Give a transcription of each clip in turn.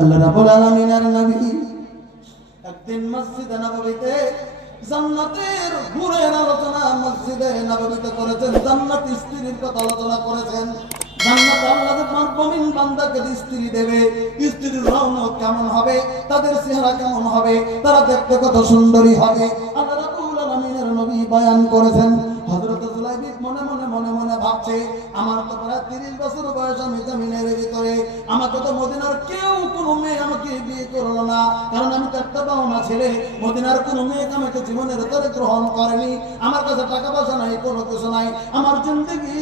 আল্লাহ রাব্বুল আলামিনের নবী একদিন মসজিদে নববীতে জান্নাতের গুণের আলোচনা মসজিদে নববীতে করেছেন। জান্নাত স্ত্রীর কথা আলোচনা করেছেন। জান্নাত আল্লাহ তোমার মুমিন বান্দাকে স্ত্রী দেবে, স্ত্রীর রৌনক কেমন হবে, তাদের চেহারা কেমন হবে, তারা দেখতে কত সুন্দরী হবে, আল্লাহ রাব্বুল আলামিনের নবী বয়ান করেছেন। হযরত জুলাইবি মনে মনে মনে ভাবছে, আমার তো প্রায় তিরিশ বছর বয়স আমি জমিনের ভিতরে। আমাকে তো মদিনার কেউ কোনো মেয়ে আমাকে বিয়ে করল না। কারণ আমি তো একটা পাওনা ছেলে। মদিনার কোনো মেয়ে আমাকে জীবনের তরে গ্রহণ করেনি। আমার কাছে টাকা পয়সা নাই, কোনো কিছু নাই। আমার জিন্দগি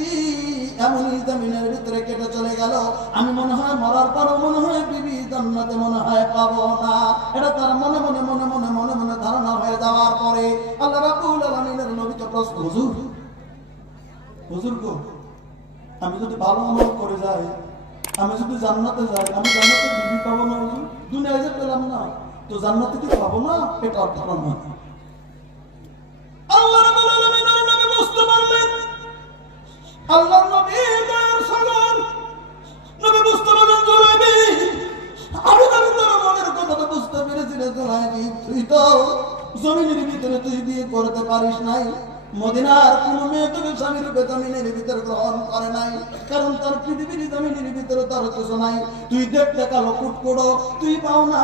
এমনই জমিনের ভিতরে কেটে চলে গেল। আমি মনে হয় মরার পরও মনে হয় বিবি জান্নাতে মনে হয় পাবো না। এটা তার মনে মনে মনে মনে মনে মনে ধারণা হয়ে যাওয়ার পরে আল্লাহ রাব্বুল আলামিনের নবীকে প্রশ্ন, হুজুর হুজুর গো আমি যদি ভালো আমল করে যাই, আমি যদি জান্নাতে যাই, আমি জান্নাতে বিবি পাবো না হুজুর দুনিয়ায় যে পেলাম না, তো জান্নাতে কি পাবো না? এটা ধারণা রাব্বুল আলামিনের বুঝতে পারলেন। আল্লাহর নবী দয়ার সাগর নবী আমি তোর মনের কথাটা বুঝতে পেরেছি রে তুই তো জমিনের ভিতরে তুই বিয়ে করতে পারিস নাই। মদিনার কোন মেয়ে তোকে স্বামী রূপে জমিনের ভিতরে গ্রহণ করে নাই। কারণ তার পৃথিবীর জমিনের ভিতরে তার কিছু নাই। তুই দেখতে কালো কুটকুড়ো, তুই পাও না,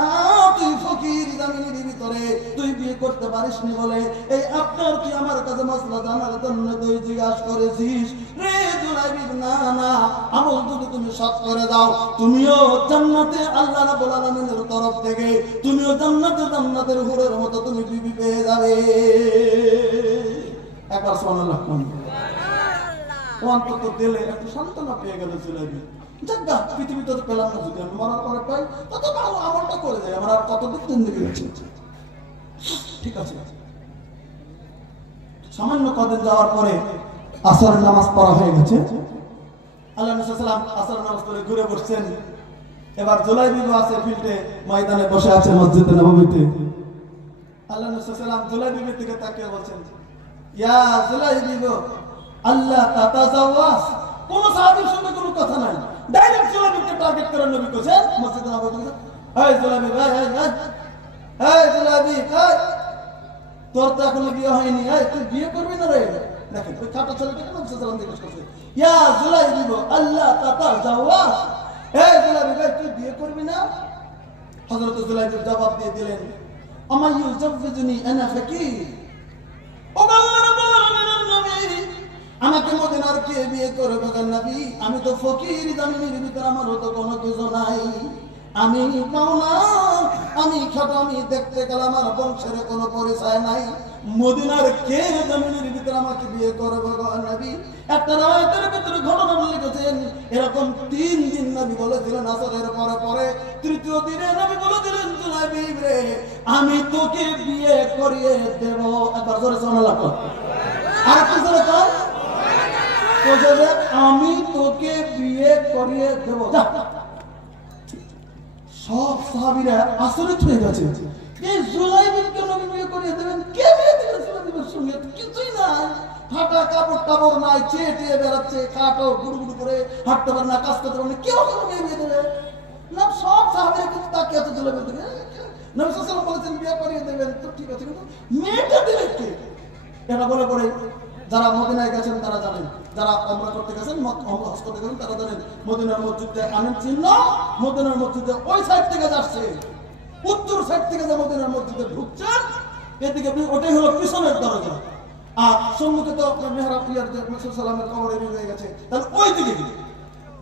তুই ফকির জমিনের ভিতরে। তুই বিয়ে করতে পারিসনি বলে এই আপনার তুই আমার কাছে মশলা জানার জন্য তুই জিজ্ঞাসা করেছিস। রে জুলাইবি না না, আমল যদি তুমি সৎ করে দাও, তুমিও জান্নাতে আল্লাহ রাব্বুল আলামিনের তরফ থেকে, তুমিও জান্নাতে জান্নাতের হুরের মতো তুমি বিবি পেয়ে যাবে। একবার সুবহানাল্লাহ কোন? ও অন্তত দিলে একটু সান্ত্বনা পেয়ে গেল জুলাইবি। আছে। সামান্য কদিন যাওয়ার পরে আসর নামাজ পড়া হয়ে গেছে। আসর নামাজ ঘুরে বসছেন। এবার জুলাই বিবু আছে ফিল্ডে ময়দানে বসে আছে মসজিদে নবমীতে আল্লাহ জুলাই বিবির দিকে তাকিয়ে বলছেন ইয়া জুলাই বিবু আল্লাহ তাতাজাওয়াস কোন সাহাবীর সঙ্গে কোনো কথা নাই। ডাইরেক্ট জুলাই টার্গেট করে নবী কইছেন, মসজিদে নবমীতে এই জুলাই বিবু এই এই এই এই জুলাই এই তোর তো এখনও বিয়ে হয়নি এই তুই বিয়ে করবি না রে? দেখেন, ওই খাটা ছেলেটাকে নবী সাল্লাল্লাহু আলাইহি ওয়াসাল্লাম করছে, ইয়া জুলাই দিব আল্লাহ তাতা জাওয়াস এই জুলাই ভাই তুই বিয়ে করবি না? হযরত জুলাই জবাব দিয়ে দিলেন আমার ইউজাফিজুনি আনা ফাকির। ও আমাকে মদিনার কে বিয়ে করবে গো নবী? আমি তো ফকির জামিনের ভিতরে আমার তো কোনো কিছু নাই। আমি পাওনা আমি খাটো আমি দেখতে গেলাম আমার বংশের কোনো পরিচয় নাই। মদিনার কে জমিনের ভিতরে আমাকে বিয়ে করবে গো নবী? একটা রাতের ভিতরে ঘটনা লিখেছেন, এরকম তিন দিন নবী বলেছিলেন, আসরের পরে পরে, তৃতীয় দিনে নবী বলেছিলেন রে আমি তোকে বিয়ে করিয়ে দেব। একবার জোরে শোনা আর কি জোরে কর আমি তোকে বিয়ে করিয়ে দেব। সব সাহাবীরা আশ্চর্য হয়ে গেছে। এই বিয়ে করিয়ে দেবেন? কে বিয়ে সঙ্গে? কিছুই না ফাটা কাপড় টাপড় নাই, চেয়ে টেয়ে বেড়াচ্ছে, খাটো গুড়ু গুড়ু করে হাঁটতে পারে না, কাজ করতে পারে কেউ কেন বিয়ে দেবে? না, সব সাহাবীরা কিন্তু তাকিয়ে আছে জুলাইবিন দিকে। নবী বলেছেন, বিয়ে করিয়ে দেবেন। তো ঠিক আছে, কিন্তু মেয়েটা দিলে কে? এটা বলে পরে যারা মদিনায় গেছেন, তারা জানেন। যারা অমরা করতে গেছেন করতে গেছেন তারা জানেন মদিনার মসজিদে চিহ্ন মদিনার মসজিদে ওই সাইড থেকে যাচ্ছে। উত্তর সাইড থেকে যে মদিনার মসজিদে ঢুকছেন এদিকে ওটাই হলো পিছনের দরজা। আর সম্মুখে তো সালামের হয়ে গেছে তাহলে ওই দিকে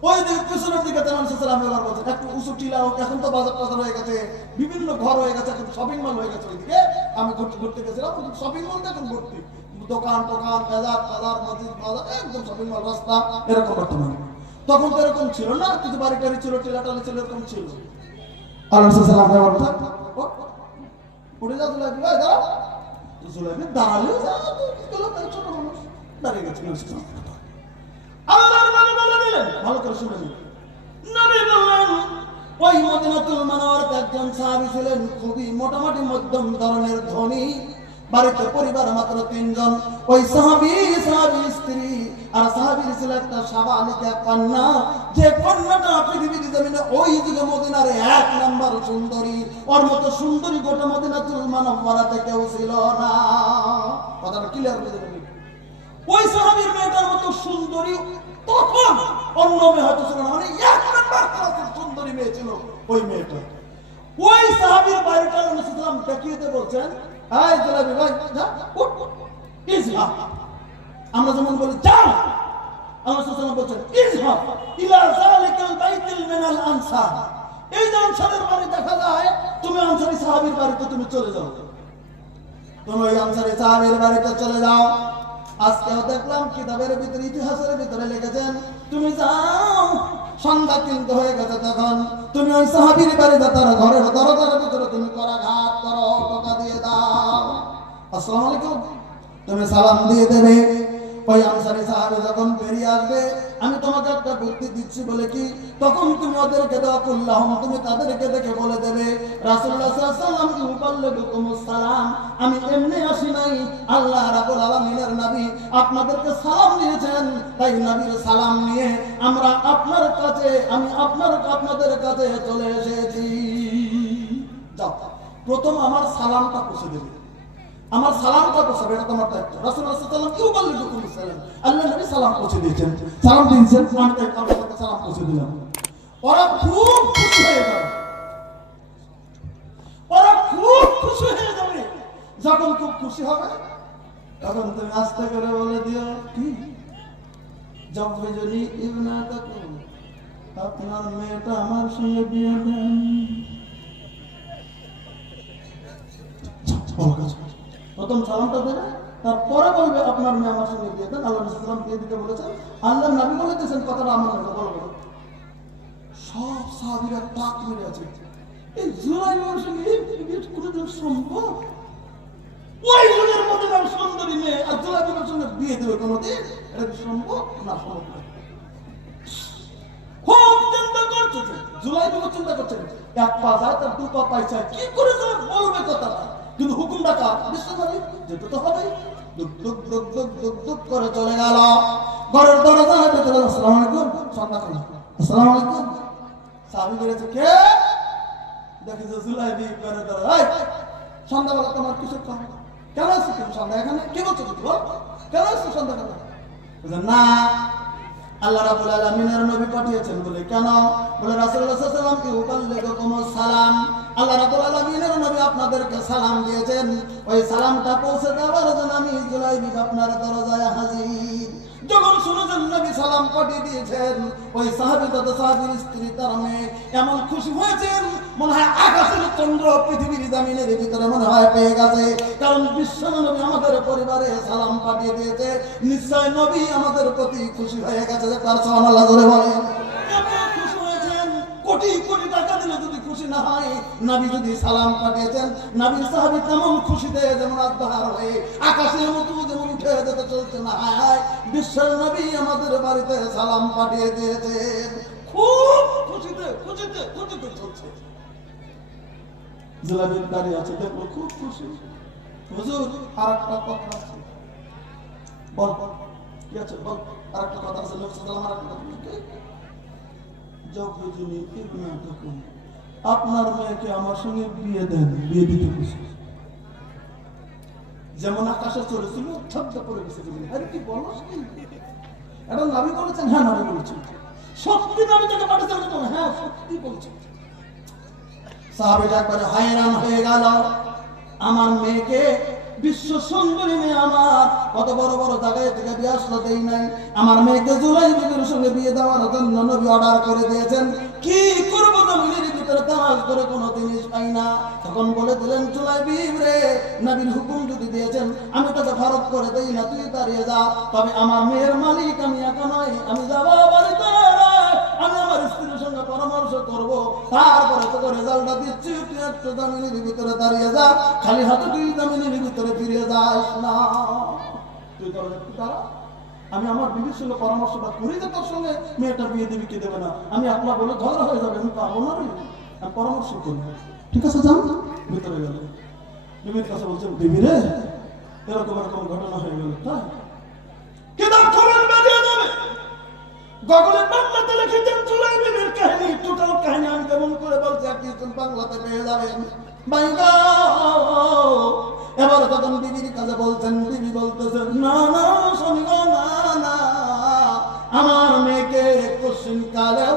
ওই দিকে পিছনের দিকে তারা সালাম ব্যবহার করছে একটু উঁচু টিলা হোক, এখন তো বাজার টাজার হয়ে গেছে বিভিন্ন ঘর হয়ে গেছে এখন শপিং মল হয়ে গেছে ওইদিকে। আমি ঘুরতে ঘুরতে গেছিলাম শপিং মল এখন ভর্তি। দোকান টোকান বাজার বাজার, মসজিদ, বাজার, একদম শপিং মল রাস্তা, এরকম বর্তমানে। তখন তো এরকম ছিল না কিন্তু বাড়ি টাড়ি ছিল টিলা টালি ছিল, এরকম ছিল। উঠে যা দাঁড়া। দাঁড়ালে ছোট মানুষ দাঁড়িয়ে ভালো করে শুনে নিন। ওই মদিনাতুল মানওয়ার একজন ছিলেন, খুবই মোটামুটি মধ্যম ধরনের ধনী। বাড়িতে পরিবার মাত্র তিনজন। ওই সাহাবি সাহাবি স্ত্রী আর সাহাবির ছিল একটা সাবালিকা কন্যা। যে কন্যাটা পৃথিবীর জমিনে ওই যুগে মদিনার এক নাম্বার সুন্দরী। ওর মতো সুন্দরী গোটা মদিনাতুল মানবমারাতে কেউ ছিল না। কথাটা ক্লিয়ার বুঝে নেবেন ওই সাহাবীর মেয়েটার মতো সুন্দরী তখন অন্য মেয়ে হয়তো ছিল না মানে এক নাম্বার ক্লাসের সুন্দরী মেয়ে ছিল ওই মেয়েটা। ওই সাহাবীর বাড়িটা রসুলাম দেখিয়ে বলছেন আমরা যেমন বলি সাল্লাল্লাহু বলছেন ইলা মিনাল আনসার। এই যে আনসারের বাড়ি দেখা যায়, তুমি আনসারি সাহাবীর বাড়িতে তুমি চলে যাও। তুমি ওই আনসারি সাহাবীর বাড়িতে চলে যাও। আজকেও দেখলাম কিতাবের ভিতরে, ইতিহাসের ভিতরে লিখেছেন, তুমি যাও, সন্ধ্যা কিন্তু হয়ে গেছে তখন। তুমি ওই সাহাবীর বাড়িতে, তার ঘরের ভিতরে তুমি করাঘাত করো। আসসালামু আলাইকুম। তুমি সালাম দিয়ে দেবে। ওই আনসারি সাহাবী যখন বেরিয়ে আসবে, আমি তোমাকে একটা বুদ্ধি দিচ্ছি বলে কি, তখন তুমি ওদেরকে দাও কুল্লাহ তুমি তাদেরকে দেখে বলে দেবে আমি এমনি আসি নাই, আল্লাহ রাব্বুল আলামিনের নবী আপনাদেরকে সালাম দিয়েছেন, তাই নবীর সালাম নিয়ে আমরা আপনার কাছে, আমি আপনার আপনাদের কাছে চলে এসেছি। যাও, প্রথম আমার সালামটা পৌঁছে দেবে। আমার সালামটা পৌঁছাবে এটা তোমার দায়িত্ব। রাসূলুল্লাহ সাল্লাল্লাহু আলাইহি ওয়াসাল্লাম সালাম। আল্লাহ নবী সালাম পৌঁছে দিয়েছেন। সালাম দিয়েছেন, আমি তাই আপনাকে সালাম পৌঁছে দিলাম। ওরা খুব খুশি হয়ে যাবে। ওরা খুব খুশি হয়ে যাবে। যখন খুব খুশি হবে, তখন তুমি আস্তে করে বলে দিও, কি? জব্বিজনি ইবনাতাকুম আপনার মেয়েটা আমার সঙ্গে বিয়ে দেন প্রথম সালামটা দেবে তারপরে বলবে, আপনার মেয়ে আমার সঙ্গে বিয়ে দেন, আল্লাহ সাল্লাম বিয়ে দিতে বলেছেন, আল্লাহ নবী বলেছেন কথাটা আমার মতো বলো বলো। সব সাহাবিরা টাক মেরে আছে এই জুলাই সঙ্গে কোনোদিন সম্ভব? ওই মধ্যে সুন্দরী মেয়ে? আর জুলাই সঙ্গে বিয়ে দেবে কোনোদিন? এটা কি সম্ভব? না, সম্ভব খুব চিন্তা করছে জুলাই চিন্তা করছে এক পা যায়, তার দু পা পাইছে কি করে বলবে কথাটা? কিন্তু হুকুম ডাকা বিশ্বনাথী যেতে তো হবে দুক দুক দুক দুক দুক দুক করে চলে গেল। ঘরের ভিতরে আসসালামু আলাইকুম সন্ধ্যা আলাইকুম। সাবি করেছে কে? দেখি যে জুলাই বি করে ধরে এই সন্ধ্যাবেলা তোমার কিছু কম কেন আছো তুমি সন্ধ্যা এখানে? কি করছ তুমি কেন বলছে, না আল্লাহ রাব্বুল আলামিনের নবী পাঠিয়েছেন বলে। কেন? বলে আলাইহি ওয়াসাল্লাম কি সালাম। আল্লাহ রাব্বুল আলামিনের নবী আপনাদেরকে সালাম দিয়েছেন। ওই সালামটা পৌঁছে দেওয়ার জন্য আমি জুলাইবি আপনার দরজায় হাজির। যখন শুনেছেন নবী সালাম পাঠিয়ে দিয়েছেন, ওই সাহাবী তথা সাহাবীর স্ত্রী, তার এমন খুশি হয়েছেন, মনে হয় আকাশের চন্দ্র পৃথিবীর জামিনের ভিতরে মনে হয় পেয়ে গেছে। কারণ বিশ্ব নবী আমাদের পরিবারে সালাম পাঠিয়ে দিয়েছে। নিশ্চয় নবী আমাদের প্রতি খুশি হয়ে গেছে তার খুশি হয়েছেন, কোটি কোটি টাকা খুশি না হয়, নবী যদি সালাম পাঠিয়েছেন নবীর সাহাবী তেমন খুশিতে যেমন আত্মহার হয়ে, আকাশের মতো যেমন উঠে যেতে চলছে না হায়, বিশ্বের নবী আমাদের বাড়িতে সালাম পাঠিয়ে দিয়েছেন। খুব খুশিতে খুশিতে খুশিতে চলছে। জুলাবির দাঁড়িয়ে আছে দেখল খুব খুশি। হুজুর আর একটা কথা আছে। বল, কি আছে? বল আর একটা কথা আছে লোক সালাম একটা কথা কি? জবরুজনী ইবনাতুকুম আপনার মেয়েকে আমার সঙ্গে বিয়ে দেন, বিয়ে দিতে খুশি যেমন আকাশে চলেছিল গেছে আরে কি বলো এটা বলেছেন হ্যাঁ বলেছেন। সত্যি তাকে? হ্যাঁ সত্যি বলছেন। একবারে হয়রান হয়ে গেল। আমার মেয়েকে বিশ্ব সুন্দরী মেয়ে আমার। কত বড় বড় জায়গায় থেকে বিয়ে নাই। আমার মেয়েকে জুলাই সঙ্গে বিয়ে দেওয়ার জন্য নবী অর্ডার করে দিয়েছেন। কি করব ভিতরে তালাশ করে কোনো জিনিস পাই না। তখন বলে দিলেন, জুলাই বিব রে, নবীর হুকুম যদি দিয়েছেন, আমি তোকে ভারত করে দেই না, তুই যা। তবে আমার মেয়ের মালিক আমি একা নয় আমি যাব বাড়িতে। করব। তারপরে তোকে রেজাল্টটা দিচ্ছি, তুই একটু জামিনের ভিতরে দাঁড়িয়ে যা, খালি হাতে তুই জামিনের ভিতরে ফিরে যাস না। তুই তোর একটু আমি আমার বিবির সঙ্গে পরামর্শটা করি যে তোর সঙ্গে মেয়েটা বিয়ে দিবি, কি দেবে না। আমি আপনার বলে ঝগড়া হয়ে যাবে, আমি পারব না। আমি পরামর্শ করি। ঠিক আছে, যান। ভিতরে গেল বিবির কাছে বলছেন বিবি রে, এরকম এরকম ঘটনা হয়ে গেল, তাই? কিতাব খবর বেরিয়ে যাবে গগলে বাংলাতে লিখেছেন বিবির কাহিনী, টোটাল কাহিনী আমি কেমন করে বলছি আপনি বাংলাতে পেয়ে যাবেন। বাইগা এবার তখন বিবির কাছে বলছেন, বিবি বলতেছেন না না, শোনি না না, আমার মেয়েকে কোশ্চিন কালেও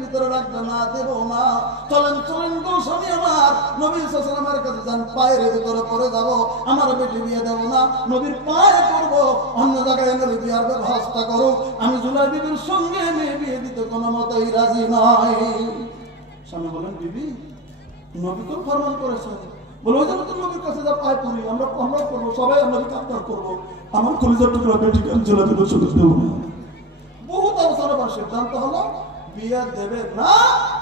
ভিতরে রাখবে না দেব না চলেন চলেন গো স্বামী আমার। নবী সালামের কাছে যান, পায়ের ভিতরে পড়ে যাব। আমার বেটি বিয়ে দেব না, নবীর পায়ে করব অন্য জায়গায় নবী বিয়ার ব্যবস্থা করো আমি জুলাই বিবির সঙ্গে মেয়ে বিয়ে দিতে কোনো মতেই রাজি নয় স্বামী বলেন, বিবি, নবী তো ফরমান করেছেন। বলে, ওই জন্য নবীর কাছে যা পায় পড়ি আমরা আমরা করব, সবাই নবীকে আপনার করব। আমার কলিজার টুকরা জেলা দেবো বহুত আলোচনা পর সিদ্ধান্ত হলো বিয়ে দেবে না,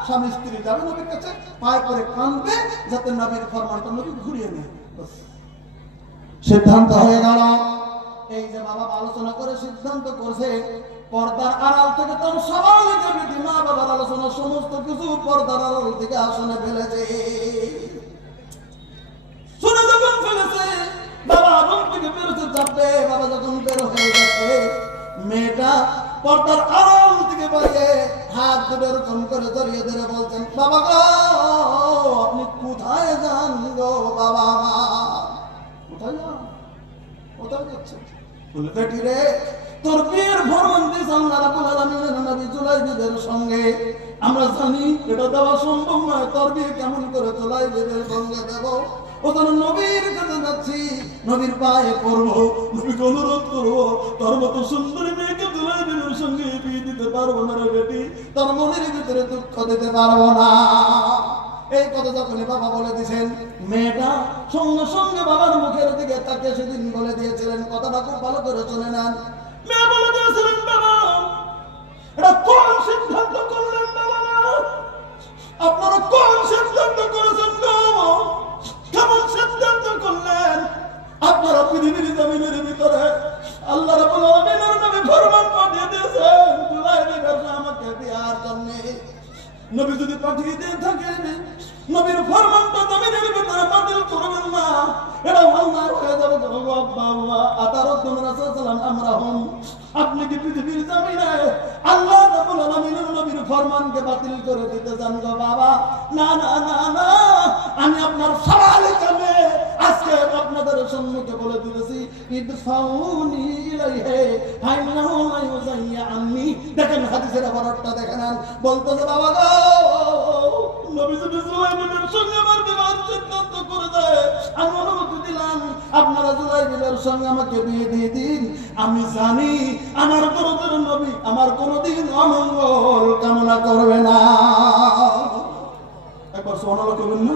স্বামী স্ত্রী যাবে নবীর কাছে, পায়ে করে কানবে যাতে নবীর ফরমানটা নবী ঘুরিয়ে নেয়। সিদ্ধান্ত হয়ে গেল। এই যে বাবা আলোচনা করে সিদ্ধান্ত করছে, পর্দার আড়াল থেকে তার স্বাভাবিক বিধি মা বাবার আলোচনা, সমস্ত কিছু পর্দার আড়াল থেকে আসনে ফেলেছে। শুনে যখন ফেলেছে, বাবা রুম থেকে বেরোতে যাবে বাবা যখন বের হয়ে গেছে, মেয়েটা পর্দার আড়াল থেকে বাইরে হাত ধরে এরকম করে জড়িয়ে ধরে বলছেন বাবা গো, আপনি কোথায় যান গো, বাবা আমার কোথায় যান? কোথায় যাচ্ছেন? রে, তোর বিয়ের ভ্রমণ নবী সঙ্গে। আমরা জানি এটা দেওয়া সম্ভব নয়, তোর বিয়ে কেমন করে জুলাই বিবের সঙ্গে দেব। ও তোর নবীর কাছে যাচ্ছি, নবীর পায়ে পড়ব, নবীকে অনুরোধ করব, তোর মতো সুন্দরী মেয়েকে সঙ্গে বিয়ে দিতে পারব না রে বেটি। তোর মনের ভিতরে দুঃখ দিতে পারব না। এই কথা যখনই বাবা বলে দিয়েছেন, মেয়েটা সঙ্গে সঙ্গে বাবার মুখের দিকে তাকে সেদিন বলে দিয়েছিলেন, কথাটা খুব ভালো করে শুনে নেন। মেয়ে বলে দিয়েছিলেন, বাবা, এটা কোন সিদ্ধান্ত করলেন বাবা? আপনারা কোন সিদ্ধান্ত করেছেন কেমন সিদ্ধান্ত করলেন? আপনারা পৃথিবীর জমিনের ভিতরে আল্লাহ রাব্বুল আলামিনের ফরমান পাঠিয়ে দিয়েছেন জুলাই বিবাহ আমাকে বিয়ার জন্য। নবী যদি পাঠিয়ে দিয়ে থাকেন, নবীর ফরমানটা জমিনের ভিতরে বাতিল করবেন না। এটা অন্যায় হয়ে যাবে আম্মা আতারুদ্দিন রাসূল সাল্লাম আমরা হম। আপনি কি পৃথিবীর জমিনে? আল্লাহ রাব্বুল আলামিনের নবীর ফরমানকে বাতিল করে দিতে চান গো বাবা। না না না আমি আপনার সওয়ালে কামে আজকে আপনাদের সম্মুখে বলে দিতেছি ইদফাউনি ইলাইহি দেখেন, হাদিসের দেখেন। বলতেছে, বাবা গো আমার করে আমি দিন। জানি আমার কোনদিন নবী আমার কোনদিন অমঙ্গল কামনা করবে না। একবার সোনালো করবেন না?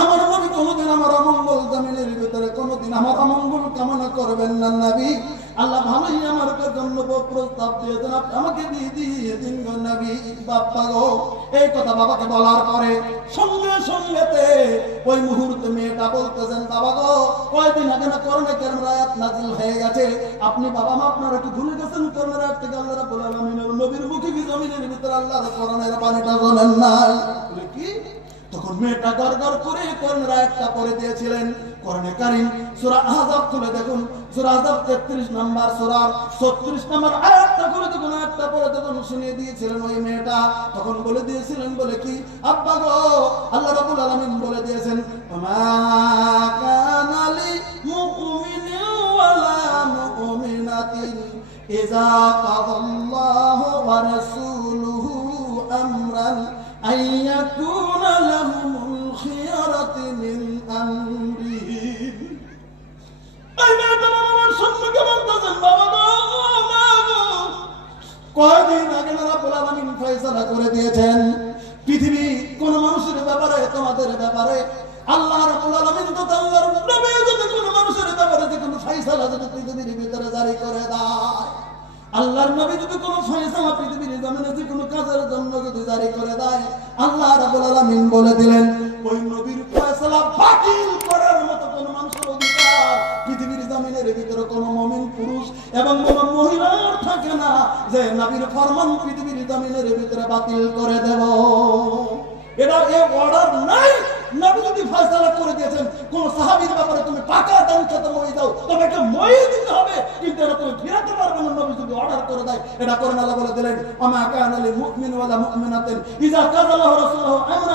আমার নবী কোনোদিন আমার অমঙ্গল জামিনের ভিতরে, কোনোদিন আমার অমঙ্গল কামনা করবেন না নবী। আল্লাহ ভালোই আমার জন্য প্রস্তাব দিয়েছেন। আমাকে দিয়ে দিয়ে দিন গো নবী বাপ্পা গো। এই কথা বাবাকে বলার পরে সঙ্গে সঙ্গেতে ওই মুহূর্তে মেয়েটা বলতেছেন, বাবা গো, কয়দিন আগে না করোনা কেন রায়াত নাজিল হয়ে গেছে। আপনি বাবা মা আপনারা কি ভুলে গেছেন, করোনা রাত থেকে আল্লাহ রাব্বুল আলামিনের নবীর মুখে কি জমিনের ভিতরে আল্লাহর কোরআনের পানিটা শোনেন নাই? বলে মেয়েটা গড় গড় করে পরে দিয়েছিলেন। করণে কারিম, সুরা আহাব তুলে দেখুন। সুরা আহাব তেত্রিশ সুরা, ছত্রিশ আয়াতটা করে দেখুন আয়াতটা পরে শুনিয়ে দিয়েছিলেন ওই মেয়েটা। তখন বলে দিয়েছিলেন, বলে কি? আব্বা গো, আল্লাহ রাবুল আলমিন বলে দিয়েছেন কানালি ওয়া রাসূলুহু আমরান লাহু আমরিহিম কয়দিন আগে না বলা ফয়সালা করে দিয়েছেন পৃথিবী কোন মানুষের ব্যাপারে তোমাদের ব্যাপারে আল্লাহ রাব্বুল তো আল্লাহর যদি কোন মানুষের ব্যাপারে যে কোনো ফয়সালা যদি পৃথিবীর ভিতরে জারি করে দেয় আল্লাহর নবী যদি কোন ফয়সালা পৃথিবীর জমিনে যে কোনো কাজের জন্য যদি জারি করে দেয় আল্লাহর রাব্বুল আলামিন বলে দিলেন এবং কোনো মহিলার থাকে না যে নবীর ফরমান পৃথিবীর জমিনের ভিতরে বাতিল করে দেব। এটা এ অর্ডার নাই। নবী যদি ফয়সালা করে দিয়েছেন, কোন সাহাবীর ব্যাপারে তুমি পাকা মই দাও তবে মই দিতে হবে। কিন্তু এটা তুমি ফিরাতে পারবে না, নবী যদি অর্ডার করে দেয়, এটা বলে দিলেন, আমা মুমিন মুমিনাতিন রাসূলুহু আমরা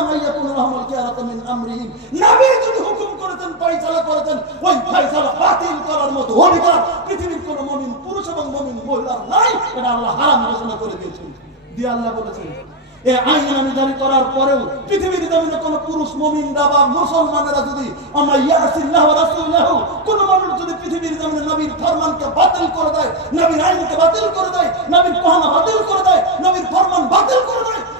মিন আমরিহিম। নবী যদি হুকুম করেছেন ফয়সালা করেছেন ওই ফয়সালা বাতিল করার মতো অধিকার পৃথিবীর কোন মুমিন পুরুষ এবং মুমিন মহিলার নাই, এটা আল্লাহ হারাম ঘোষণা করে দিয়েছেন। দিয়ে আল্লাহ বলেছেন, এ আইন আমি জারি করার পরেও পৃথিবীর জমিনে কোন পুরুষ বা মুসলমানেরা যদি আমরা ইয়াসিল্লাহ কোন মানুষ যদি পৃথিবীর জমিনে নবীর ফরমানকে বাতিল করে দেয়, নবীর আইনকে বাতিল করে দেয়, নবীর কোহনা বাতিল করে দেয়, নবীর ফরমান বাতিল করে দেয়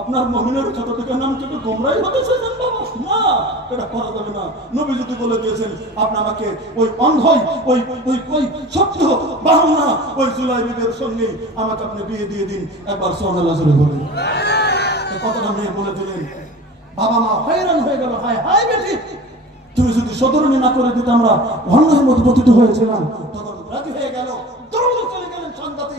আপনার মহিলার খাতা থেকে নাম থেকে গোমরাই হতে চাইছেন বাবা। না, এটা করা যাবে না। নবী যদি বলে দিয়েছেন, আপনি আমাকে ওই অন্ধই, ওই ওই ওই সত্য বাহান্না ওই জুলাই বিদের সঙ্গে আমাকে আপনি বিয়ে দিয়ে দিন, একবার সোনাল্লাহ জুড়ে বলেন। কথাটা মেয়ে বলে দিলেন। বাবা মা হয়রান হয়ে গেল। হায় হায় বেটি। তুমি যদি সদরণী না করে দিতে আমরা অন্যের মতো পতিত হয়েছিলাম তখন রাজি হয়ে গেল দৌড়ে চলে গেলেন সন্ধ্যাতে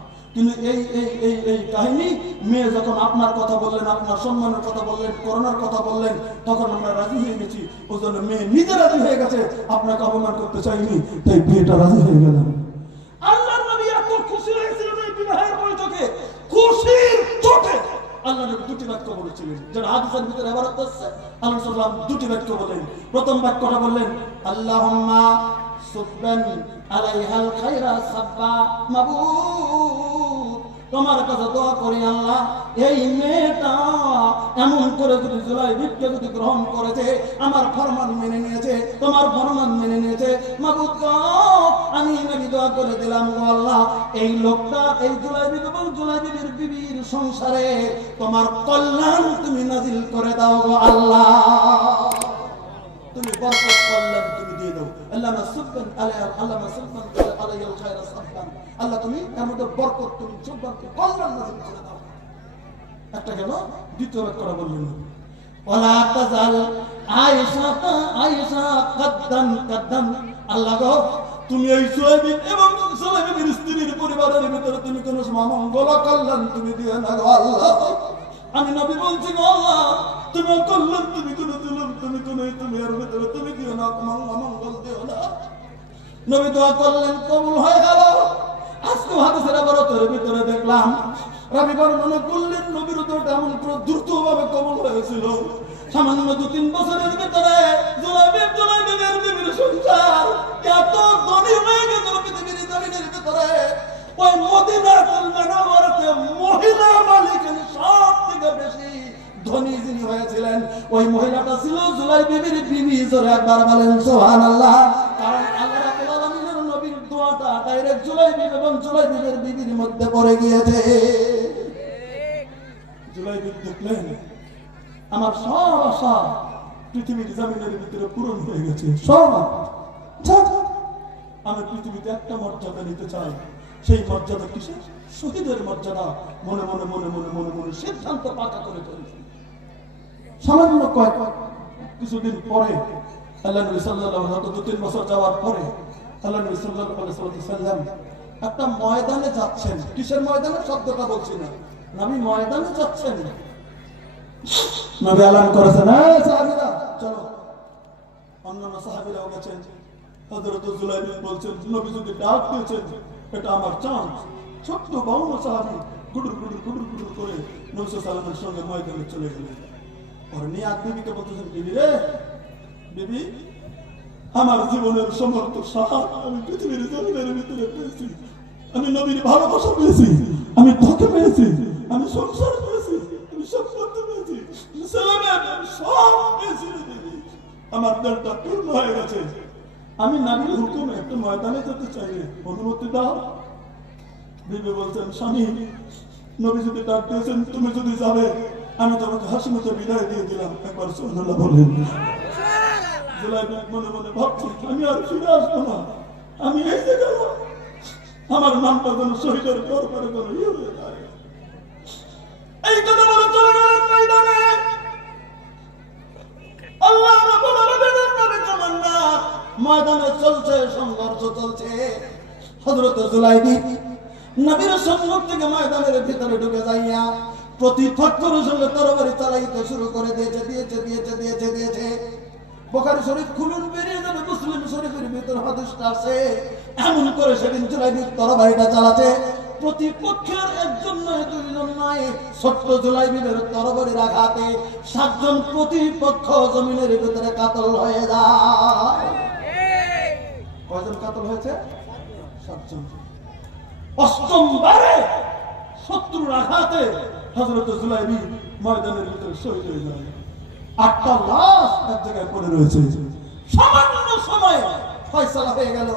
কিন্তু এই এই এই এই কাহিনী, মেয়ে যখন আপনার কথা বললেন, আপনার সম্মানের কথা বললেন, করোনার কথা বললেন, তখন আমরা রাজি হয়ে গেছি। ওই জন্য মেয়ে নিজে রাজি হয়ে গেছে, আপনাকে অপমান করতে চাইনি, তাই বিয়েটা রাজি হয়ে গেলাম। আল্লাহ নবী এত খুশি হয়েছিলেন এই বিবাহের বৈঠকে। খুশির চোটে আল্লাহ নবী দুটি বাক্য বলেছিলেন। যেটা হাদিসের ভিতরে আবার আসছে আল্লাহ সাল্লাম দুটি বাক্য বলেন। প্রথম বাক্যটা বললেন, আল্লাহুম্মা সুববান আলাইহাল খায়রা সাব্বা মাবুদ। তোমার কাছে দোয়া করি আল্লাহ, এই মেয়েটা এমন করে যদি জুলাই বিপকে যদি গ্রহণ করেছে, আমার ফরমান মেনে নিয়েছে, তোমার ফরমান মেনে নিয়েছে, মাবুদ আমি নবী দোয়া করে দিলাম গো আল্লাহ, এই লোকটা এই জুলাই বিবি এবং জুলাই বিবির বিবির সংসারে তোমার কল্যাণ তুমি নাজিল করে দাও গো আল্লাহ। তুমি বরকত কল্যাণ তুমি দিয়ে দাও। আল্লাহ সুবহান আলাইহি আল্লাহ সুবহান আলাইহি খায়র সাবহান আল্লাহ তুমি এর মধ্যে বরকত তুমি সুবহান কল্যাণ নাযিল করে দাও। একটা গেল দ্বিতীয় বাক্যটা বললেন। ওয়ালা তাজাল আয়েশা আয়েশা আল্লাহ গো, তুমি এই এবং স্ত্রীর পরিবারের ভিতরে তুমি কোন মঙ্গল কল্যাণ তুমি দিও না গো আল্লাহ। আমি নবী বলছি গো আল্লাহ তুমি কল্যাণ, তুমি কোন জুলুম, তুমি কোন তুমি এর ভিতরে তুমি দিও না মঙ্গল দিও না। নবী দোয়া করলেন, কবুল হয়ে গেল। আজকে হাদিসের আবার তোর ভিতরে দেখলাম। রবি বর্ণনা করলেন নবীর দোয়াটা এমন করে দ্রুত ভাবে কবুল হয়েছিল। সামান্য দু তিন বছরের ভিতরে জুলাইবের জুলাইবের বিবির সংসার এত ধনী হয়ে গেছিল পৃথিবীর জমিনের ভিতরে। ওই মদিনাতুল মুনাওয়ারাতে মহিলা মালিকের সব থেকে বেশি ধনী যিনি হয়েছিলেন, ওই মহিলাটা ছিল জুলাই বিবির বিবি জোরে একবার বলেন, সুবহানাল্লাহ। কারণ আল্লাহ ডাইরেক্ট জুলাই বিবি এবং জুলাই বিবির মধ্যে পড়ে গিয়েছে। জুলাই বিবি দেখলেন আমার সব আশা পৃথিবীর জমিনের ভিতরে পূরণ হয়ে গেছে। সব আমি পৃথিবীতে একটা মর্যাদা নিতে চাই। সেই মর্যাদা কিসে শহীদের মর্যাদা। মনে মনে মনে মনে মনে মনে সিদ্ধান্ত পাকা করে ফেলেছি সামান্য কয়েক কিছুদিন পরে আল্লাহ দু তিন বছর যাওয়ার পরে আল্লাহ নবী সাল্লাম একটা ময়দানে যাচ্ছেন। কিসের ময়দানে? শব্দটা বলছি না। নবী ময়দানে যাচ্ছেন। করেছেন। "এই সাহাবীরা, চলো। অন্যান্য সাহাবীরাও গেছেন। হযরত জুলাইবিন বলছেন, নবী যদি ডাক দিয়েছেন, এটা আমার চান্স ছোট্ট বাউন্ন সাহাবি গুডুর গুডুর গুডুর গুডুর করে নবী সাল্লামের সঙ্গে ময়দানে চলে গেলেন। আর বিবি আমার জীবনের সমস্ত সাহায্য আমি পৃথিবীর জমিনের ভিতরে পেয়েছি। আমি নবীর ভালোবাসা পেয়েছি। আমি টাকা পেয়েছি। আমি সংসার পেয়েছি। আমি সম্পত্তি পেয়েছি। সব পেয়েছি। আমার দেলটা পূর্ণ হয়ে গেছে। আমি হুকুমে একটু ময়দানে যেতে চাই অনুমতি দাও। বলছেন, স্বামী, নবী যদি ডাক দিয়েছেন, তুমি যদি যাবে, আমি তোমাকে হাসি মতো বিদায় দিয়ে দিলাম। একবার সোনাল্লাহ বলেন আমি আর ফিরে আসব না। আমি এই যে আমার নামটা যেন শহীদের পর করে যেন ইয়ে ময়দানের ভিতরে ঢুকে যাইয়া প্রতিপক্ষের সঙ্গে তরবারি চালাইতে শুরু করে দিয়েছে দিয়েছে দিয়েছে দিয়েছে দিয়েছে। বোখারি শরীফ খুলুন, বেরিয়ে যাবে, মুসলিম শরীফের ভিতর হাদিসটা আছে। এমন করে সেদিন জুলাইবি তরবারিটা চালাতে প্রতিপক্ষের একজন নয়, দুইজন নয়, ছোট্ট জুলাইবিদের তরবারির আঘাতে সাতজন প্রতিপক্ষ জমিনের ভিতরে কাতল হয়ে যায়। কয়জন কাতল হয়েছে? সাতজন। অষ্টম বারে শত্রুর আঘাতে হজরত জুলাইবি ময়দানের ভিতরে শহীদ হয়ে যায়। আটটা লাশ এক জায়গায় পড়ে রয়েছে। সামান্য ফয়সালা হয়ে গেল।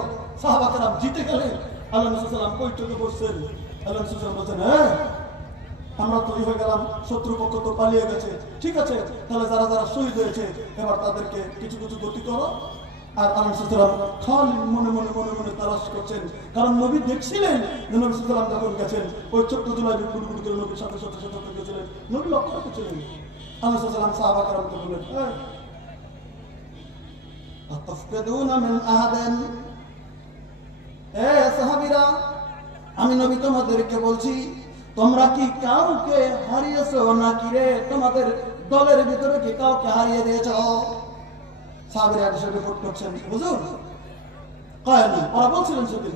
জিতে গেলেন বসছেন। বলছেন হ্যাঁ আমরা তৈরি হয়ে গেলাম, শত্রুপক্ষ তো পালিয়ে গেছে। ঠিক আছে, তাহলে যারা যারা শহীদ হয়েছে, এবার তাদেরকে কিছু কিছু গতি করো। আর আলহামসাল্লাম খালি মনে মনে মনে মনে তালাশ করছেন। কারণ নবী দেখছিলেন নবী সাল্লাম যখন গেছেন, ওই চোদ্দ জুলাই গুড় করে নবীর সাথে সাথে সাথে গেছিলেন। নবী লক্ষ্য করছিলেন আলহামসাল্লাম সাহাবা কারামকে বললেন হ্যাঁ أتفقدون من أحد এ সাহাবীরা আমি নবী তোমাদেরকে বলছি তোমরা কি কাউকে হারিয়েছো নাকি রে তোমাদের দলের ভিতরে কি কাউকে হারিয়ে দিয়েছ সাহাবীরা এসে রিপোর্ট করছেন হুজুর কয়নি ওরা বলছিলেন সেদিন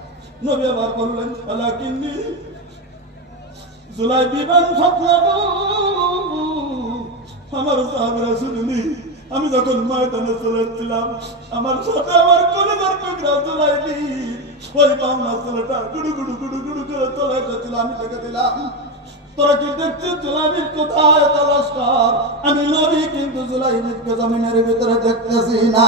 নবী আবার বললেন, আলাকিন্নি জুলাই বিমান আমার সাহাবারা শুনুনি, আমি যখন ময়দানে চলেছিলাম, আমার সাথে আমার কলেজের টুকরা চলাইনি ওই বাংলা ছেলেটা গুডু গুডু গুডু গুডু করে চলাই করছিল আমি দেখে দিলাম, তোরা কি দেখছিস জুলাইবির কোথায়, তালাশ আমি নবী, কিন্তু জুলাইবিরকে জমিনের ভিতরে দেখতেছি না।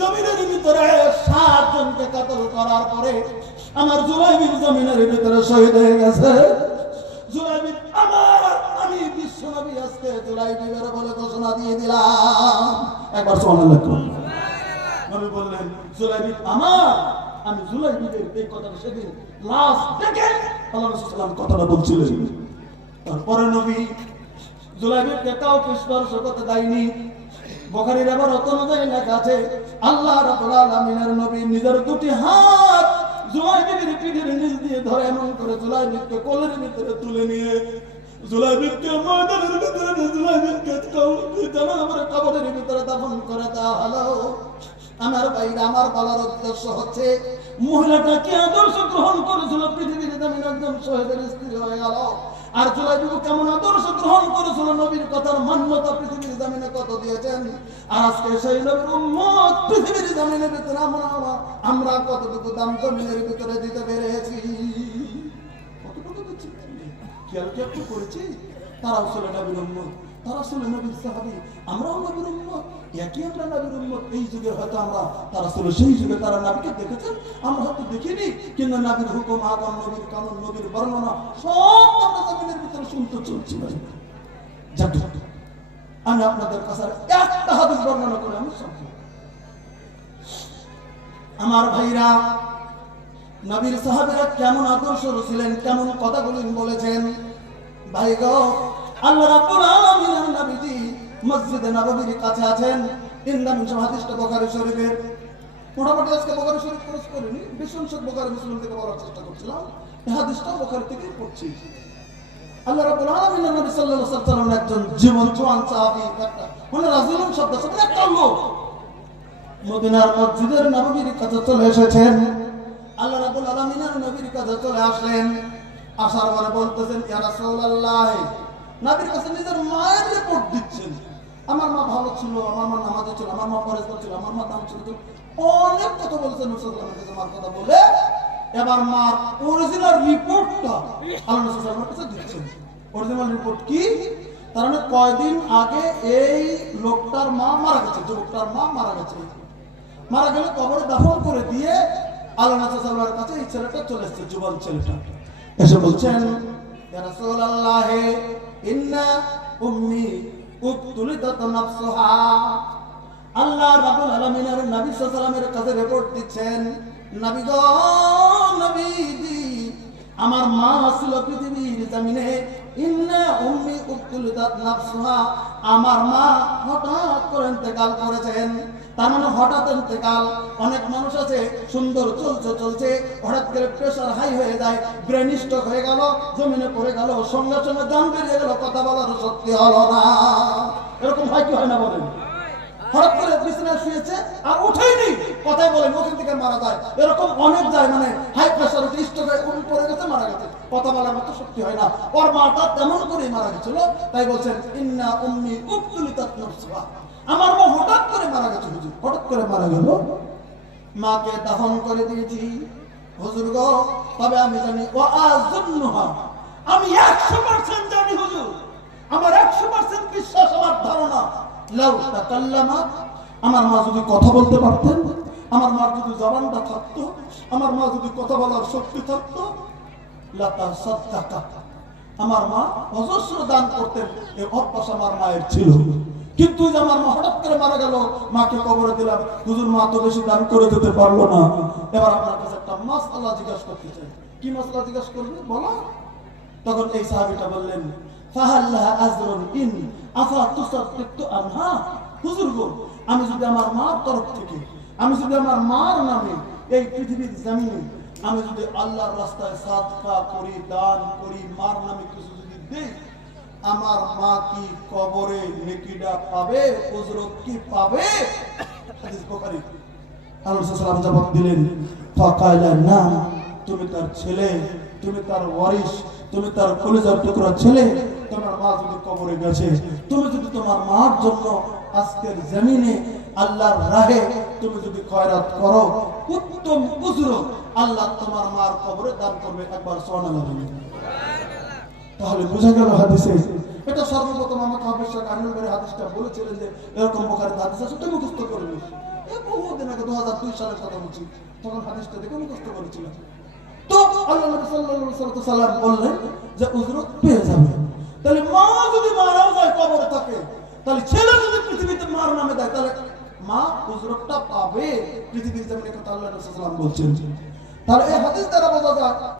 জমিনের ভিতরে সাত জনকে কাতল করার পরে আমার জুলাইবির জমিনের ভিতরে শহীদ হয়ে গেছে। জুলাইবির আমার আমি বিশ্ব নবী আজকে জুলাইবির বলে ঘোষণা দিয়ে দিলাম। একবার সোনা লক্ষ্য নবী বললেন জুলাইবির আমার আমি জুলাইবিদের এই কথাটা সেদিন লাস্ট দেখে আল্লাহ কথাটা বলছিলেন। তারপরে নবী জুলাইবিরকে কাউকে স্পর্শ করতে দেয়নি। বখারির আবার অত অনুযায়ী লেখা আছে, আল্লাহ রাব্বুল আলামিনের নবী নিজের দুটি হাত জুলাই বিবির পিঠের নিচ দিয়ে ধরে এমন করে জুলাই বিবকে কোলের ভিতরে তুলে নিয়ে, জুলাই বিবকে ময়দানের ভিতরে নিয়ে জুলাই বিবকে কবরের করে দেওয়া হলো। আমার ভাইরা, আমার বলার উদ্দেশ্য হচ্ছে, মহিলাটা কি আদর্শ গ্রহণ করেছিল? পৃথিবীর দামিন একজন শহীদের স্ত্রী হয়ে গেল। আর জুলাই বিবু কেমন আদর্শ গ্রহণ করেছিল নবীর কথার মান্যতা পৃথিবীর জামিনে কত দিয়েছেন? আর আজকে সেই নবীর উম্মত পৃথিবীর জামিনের ভিতরে আমরা আমরা কতটুকু দাম জমিনের ভিতরে দিতে পেরেছি? তারাও ছিল নবীর উম্মত। তারা ছিল নবীর সাহাবী। আমরাও নবীর উম্মত। একই আমরা নবীর উম্মত, এই যুগের হয়তো আমরা, তারা ছিল সেই যুগে তারা নবীকে দেখেছেন। আমরা হয়তো দেখিনি, কিন্তু নবীর হুকুম নবীর কানুন, নবীর বর্ণনা, সব আমরা জমিনের ভিতরে শুনতে। আমি আপনাদের কাছে একটা হাদিস বর্ণনা করে, আমি আমার ভাইরা, নবীর সাহাবীরা কেমন আদর্শ ছিলেন কেমন কথাগুলো বলেছেন। ভাই গো, আল্লাহ রাব্বুল আলামিনের নবীজি মসজিদে নববীর কাছে আছেন। ইন্দামিন হাদিসটা বুখারী শরীফের। মোটামুটি আজকে বুখারী শরীফ খরচ করিনি বেশি বুখারী মুসলিম থেকে বলার চেষ্টা করছিলাম। হাদিসটা বুখারী থেকে পড়ছি। আল্লাহ নবী একজন জীবন একটা মানে শব্দ আছে একটা মদিনার মসজিদের নবীর কাছে চলে এসেছেন। আল্লাহ রাব্বুল আলামিনের নবীর কাছে চলে আসলেন। আসার পরে বলতেছেন, ইয়া নবীর কাছে নিজের মায়ের রিপোর্ট দিচ্ছেন। আমার মা ভালো ছিল, আমার মা নামাজে ছিল, আমার মা পরেশ ছিল, আমার মা দাম ছিল অনেক কথা বলছেন মুসলমানের কাছে, মার কথা বলে, এবার মার অরিজিনাল রিপোর্টটা আল্লাহ রাসূলের কাছে দিচ্ছেন অরিজিনাল রিপোর্ট কি? তার মানে কয়দিন আগে এই লোকটার মা মারা গেছে যুবকটার মা মারা গেছে। মারা গেলে কবরে দাফন করে দিয়ে আল্লাহ সাল্লামের কাছে এই ছেলেটা চলে এসেছে, যুবক ছেলেটা। এসে বলছেন, ইয়া রাসূলুল্লাহ, ইন্না উম্মি উকতুলিদাত নাফসুহা। আল্লাহ রাব্বুল আলামিনের নবী সাল্লামের কাছে রিপোর্ট দিচ্ছেন, নবী গো নবীজি আমার মা ছিল পৃথিবীর জমিনে আমার মা হঠাৎ করে ইন্তেকাল করেছেন। তার মানে হঠাৎ ইন্তেকাল। অনেক মানুষ আছে, সুন্দর চলছে চলছে। হঠাৎ করে প্রেশার হাই হয়ে যায় ব্রেন স্ট্রোক হয়ে গেল, জমিনে পড়ে গেল সঙ্গে সঙ্গে দাম বেরিয়ে গেল, কথা বলার সত্যি হলো না। এরকম হয় কি হয় না বলেন? হঠাৎ করে বিছানায় শুয়েছে আর উঠেইনি কথাই বলেন, ওখান থেকে মারা যায়। এরকম অনেক যায় মানে হাই প্রেশার উঠে স্ট্রোক উনি পড়ে গেছে, মারা গেছে। কথা বলার মতো শক্তি হয় না। ওর মাটা তেমন করেই মারা গেছিল। তাই বলছেন, ইন্না উম্মি উবতুলিতাত নাফসুহা। আমার মা হঠাৎ করে মারা গেছে, হুজুর। হঠাৎ করে মারা গেল। মাকে দাফন করে দিয়েছি। হুজুর গো, তবে আমি জানি ও আজন্নহা আমি একশো পার্সেন্ট জানি, হুজুর। আমার একশো পার্সেন্ট বিশ্বাস, আমার ধারণা। আমার মা যদি কথা বলতে পারতেন, আমার মার যদি জবানটা থাকতো, আমার মা যদি কথা বলার শক্তি থাকতো আমার মা অজস্র দান করতেন এই অভ্যাস আমার মায়ের ছিল। কিন্তু আমার মা হঠাৎ করে মারা গেল, মাকে কবরে দিলাম। দুজন মা তো বেশি দান করে দিতে পারল না। এবার আপনার কাছে একটা মাস আল্লাহ জিজ্ঞাসা করতে চাই। কি মাসলা জিজ্ঞাসা করবে? বলো। তখন এই সাহাবিটা বললেন আমি যদি আমার মার তরফ থেকে, আমি যদি আমার মার নামে এই পৃথিবীর আমি যদি আল্লাহর রাস্তায় সাদকা করি, দান করি, মার নামে কিছু যদি আমার মা কি কবরে নেকিডা পাবে কি পাবে? হাদিস বুখারী। জবাব দিলেন, ফাকাইলা না, তুমি তার ছেলে, তুমি তার ওয়ারিস তুমি তার কলিজার টুকরা ছেলে তোমার মা যদি কবরে গেছে, তুমি যদি তোমার মার জন্য আজকের জমিনে আল্লাহর রাহে তুমি যদি খয়রাত করো, উত্তম উজর আল্লাহ তোমার মার কবরে দান করবে একবার বলুন। তাহলে বোঝা গেল হাদিসে, এটা সর্বপ্রথম আমাকে হাদিসটা বলেছিলেন যে, এরকম বোখারে হাদিস আছে, তুই মুখস্থ বহুদিন আগে দু হাজার দুই সালের কথা বলছি, তখন হাদিসটা দেখে মুখস্থ করেছিলাম। তো আল্লাহ আলাইহি সাল্লাম বললেন যে, উজরত পেয়ে যাবে। তাহলে মা যদি মারাও যায় কবর থাকে, তাহলে ছেলে যদি পৃথিবীতে মার নামে দেয়, তাহলে মা উজরতটা পাবে পৃথিবীর জমিনে কথা আল্লাহ বলছেন। তাহলে এই হাদিস দ্বারা বোঝা যায়